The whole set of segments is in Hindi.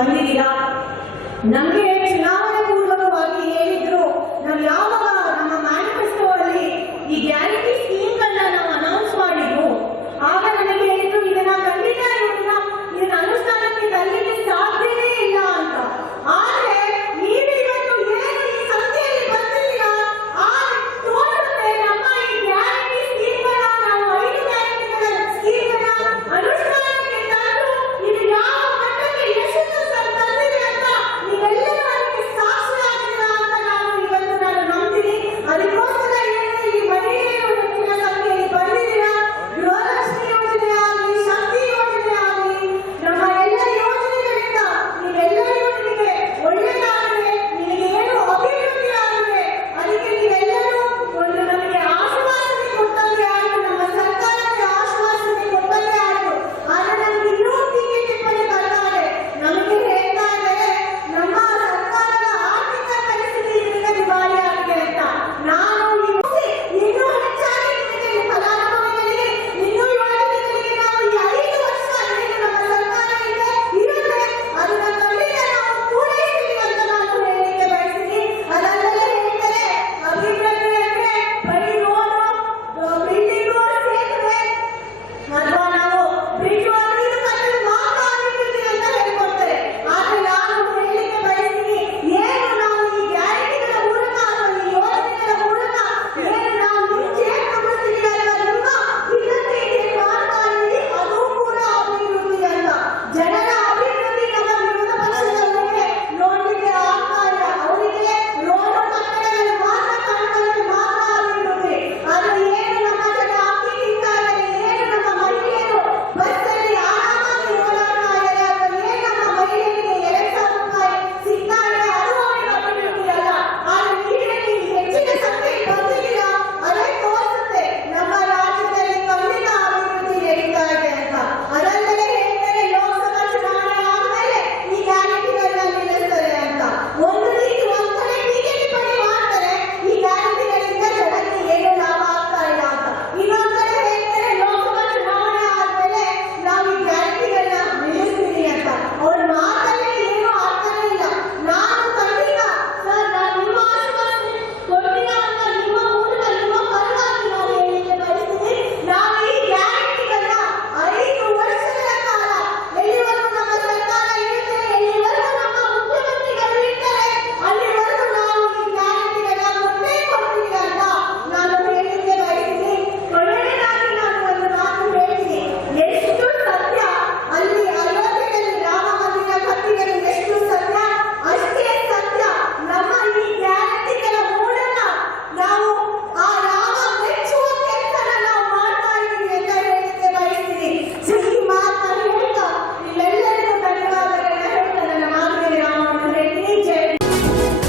ಬಂದಿದ್ದೀರಾ ನಮಗೆ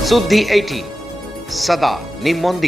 सुद्धि सदा निम्न